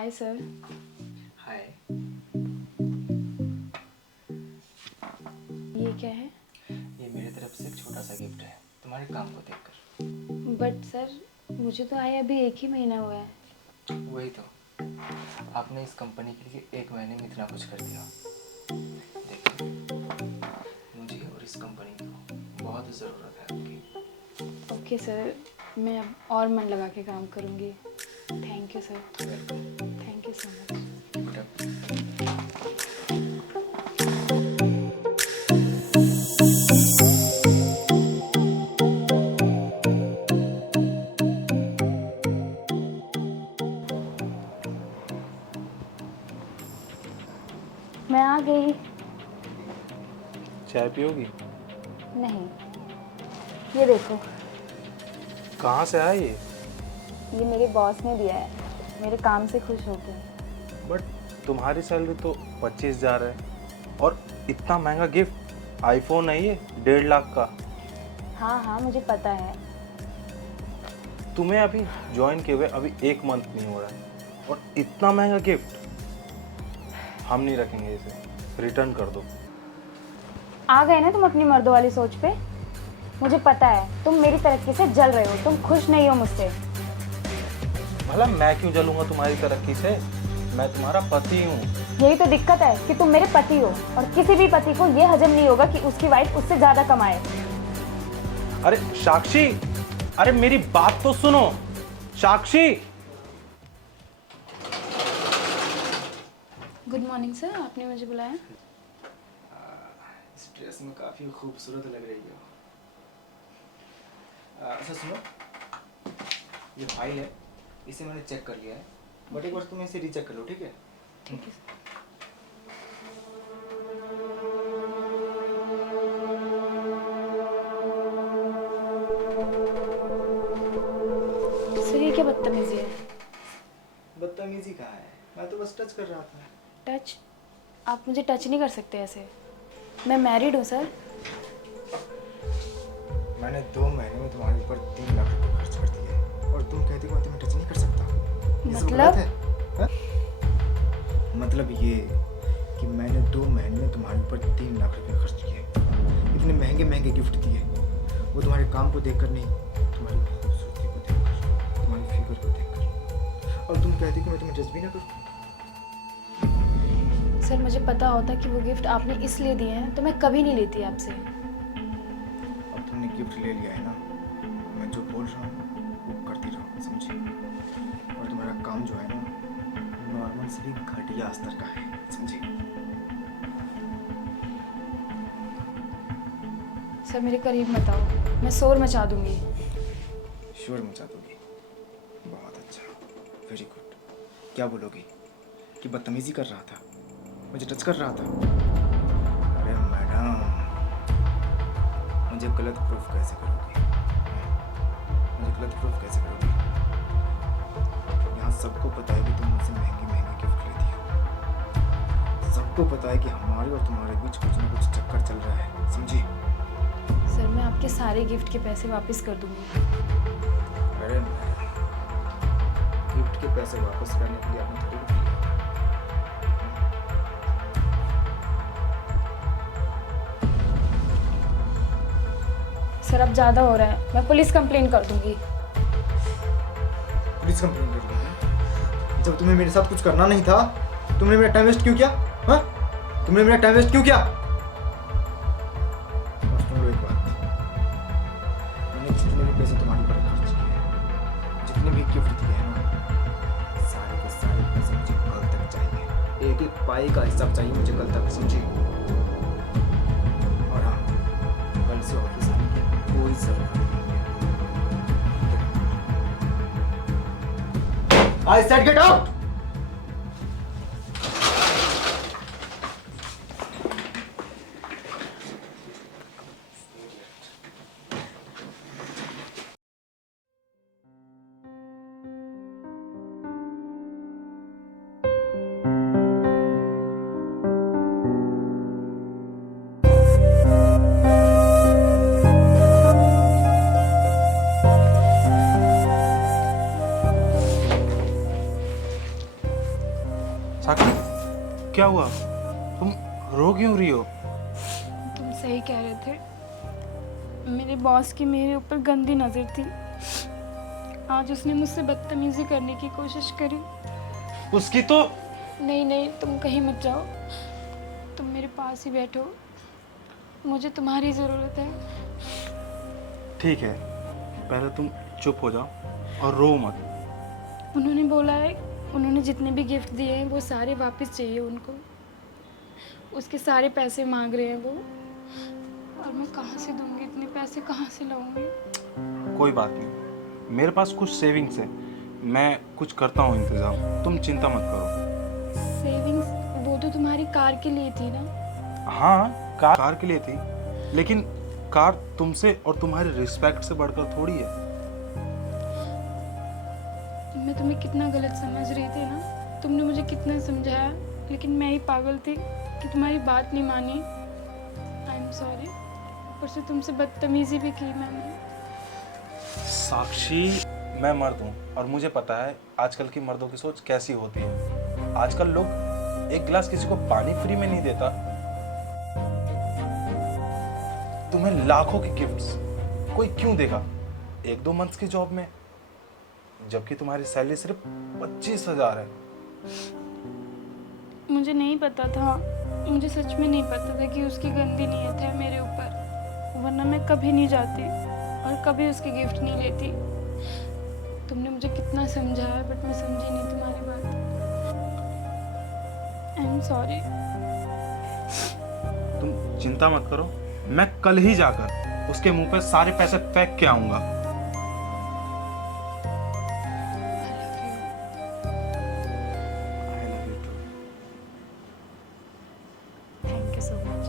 Hi sir. हाय। ये क्या है? ये मेरी तरफ से एक छोटा सा गिफ्ट है तुम्हारे काम को देखकर। बट सर मुझे तो आए अभी 1 ही महीना हुआ है। वही तो, आपने इस कंपनी के लिए 1 महीने में इतना कुछ कर दिया। देखिए, मुझे और इस कंपनी को बहुत ज़रूरत है आपकी। ओके सर, मैं अब और मन लगा के काम करूँगी। Thank you sir. Thank you so much. मैं आ गई। चाय पियोगी? नहीं, ये देखो, कहाँ से आया ये मेरे बॉस ने दिया है, मेरे काम से खुश होके। बट तुम्हारी सैलरी तो 25,000 है और इतना महंगा गिफ्ट। आईफोन है ये 1.5 लाख का। हाँ हाँ मुझे पता है। तुम्हें अभी ज्वाइन किए हुए अभी 1 मंथ नहीं हो रहा है और इतना महंगा गिफ्ट। हम नहीं रखेंगे इसे, रिटर्न कर दो। आ गए ना तुम अपनी मर्दों वाली सोच पे। मुझे पता है तुम मेरी तरक्की से जल रहे हो, तुम खुश नहीं हो मुझसे। भला मैं क्यों जलूंगा तुम्हारी तरक्की से? मैं तुम्हारा पति हूँ। यही तो दिक्कत है कि तुम मेरे पति हो और किसी भी पति को ये हजम नहीं होगा कि उसकी वाइफ उससे ज्यादा कमाए। अरे साक्षी, अरे मेरी बात तो सुनो। साक्षी। गुड मॉर्निंग सर, आपने मुझे बुलाया? इस ड्रेस में काफ़ी खूबसूरत लग रही हो। अच्छा सुनो, ये फाइल है, इसे मैंने चेक कर लिया है, बट एक बार तुम इसे रीचेक कर लो, ठीक है? ठीक है सर। ये क्या बदतमीजी है? बदतमीजी कहाँ है, मैं तो बस टच कर रहा था। टच? आप मुझे टच नहीं कर सकते ऐसे। मैं मैरिड हूँ सर। मैंने 2 महीने में तुम्हारे ऊपर 3 लाख रुपए खर्च कर दिए और तुम कहती हो मैं तुम्हें टच नहीं कर सकता। ये सब मतलब? गलत है? हाँ? मतलब ये कि मैंने 2 महीने में तुम्हारे ऊपर 3 लाख रुपए खर्च किए, इतने महंगे महंगे गिफ्ट दिए, वो तुम्हारे काम को देखकर नहीं, तुम्हारी खूबसूरती को देखकर, तुम्हारी फिगर को देखकर। और तुम कहती कि मैं तुम्हें टच भी ना करूँ। सर मुझे पता होता कि वो गिफ्ट आपने इसलिए दिए हैं तो मैं कभी नहीं लेती आपसे। अब तुमने गिफ्ट ले लिया है ना, मैं जो बोल रहा हूँ वो करती रहो, समझी? और तुम्हारा काम जो है ना, नॉर्मल से भी घटिया स्तर का है, समझी? सर मेरे करीब मत आओ, मैं शोर मचा दूंगी। शोर मचा दोगी? बहुत अच्छा, वेरी गुड। क्या बोलोगी कि बदतमीजी कर रहा था, मुझे टच कर रहा था? अरे मैडम, मुझे गलत प्रूफ कैसे करोगी? मुझे गलत प्रूफ कैसे करोगी? यहाँ सबको पता है कि तुम मुझसे महंगी महंगी गिफ्ट लेती हो। सबको पता है कि हमारे और तुम्हारे बीच कुछ ना कुछ चक्कर चल रहा है, समझी? सर मैं आपके सारे गिफ्ट के पैसे वापस कर दूंगी। अरे मैडम, गिफ्ट के पैसे वापस करने के लिए आपने थोड़ी गिफ्ट लिया था। सर अब ज़्यादा हो रहा है, मैं पुलिस कंप्लेन कर दूंगी। पुलिस कंप्लेन कर दूंगी? जब तुम्हें मेरे साथ कुछ करना नहीं था, तुमने मेरा टाइम वेस्ट क्यों किया? हाँ? तुमने मेरा टाइम वेस्ट क्यों किया? और सुन लो एक बात, मैंने जितने भी पैसे तुम्हारे ऊपर खर्च किए हैं, जितने भी गिफ्ट दिए हैं ना, सारे के सारे पैसे मुझे कल तक चाहिए। एक एक पाई का हिसाब चाहिए मुझे कल तक, समझी? और हाँ, कल से ऑफिस आने की कोई जरूरत नहीं है। I said get out! क्या हुआ? तुम रो क्यों रही हो? तुम सही कह रहे थे, मेरे बॉस की मेरे ऊपर गंदी नज़र थी। आज उसने मुझसे बदतमीजी करने की कोशिश करी। उसकी तो नहीं नहीं, तुम कहीं मत जाओ, तुम मेरे पास ही बैठो, मुझे तुम्हारी ज़रूरत है। ठीक है, पहले तुम चुप हो जाओ और रो मत। उन्होंने बोला है, उन्होंने जितने भी गिफ्ट दिए हैं वो सारे वापस चाहिए उनको। उसके सारे पैसे मांग रहे हैं वो, और मैं कहाँ से दूंगी? इतने पैसे कहाँ से लाऊंगी? कोई बात नहीं, मेरे पास कुछ सेविंग्स है, मैं कुछ करता हूँ इंतज़ाम, तुम चिंता मत करो। सेविंग्स? वो तो तुम्हारी कार के लिए थी ना? हाँ, कार के लिए थी, लेकिन कार तुमसे और तुम्हारे रिस्पेक्ट से बढ़कर थोड़ी है। मैं तुम्हें कितना गलत समझ रही थी ना, तुमने मुझे कितना समझाया, लेकिन मैं ही पागल थी कि तुम्हारी बात नहीं मानी। I am sorry. ऊपर से तुमसे बदतमीजी भी की मैंने। साक्षी, मैं मर्द हूँ और मुझे पता है आजकल की मर्दों की सोच कैसी होती है। आजकल लोग एक गिलास किसी को पानी फ्री में नहीं देता। तुम्हें लाखों के गिफ्ट्स कोई क्यों देगा 1-2 मंथ्स की जॉब में, जबकि तुम्हारी सैलरी सिर्फ 25,000 है। मुझे नहीं पता था, मुझे सच में नहीं पता था कि उसकी गंदी नीयत है मेरे ऊपर, वरना मैं कभी नहीं जाती और कभी उसकी गिफ्ट नहीं लेती। तुमने मुझे कितना समझाया, बट मैं समझी नहीं तुम्हारी बात। I am sorry. तुम चिंता मत करो, मैं कल ही जाकर उसके मुंह पे सारे पैसे फेंक के आऊंगा। Thank you so much.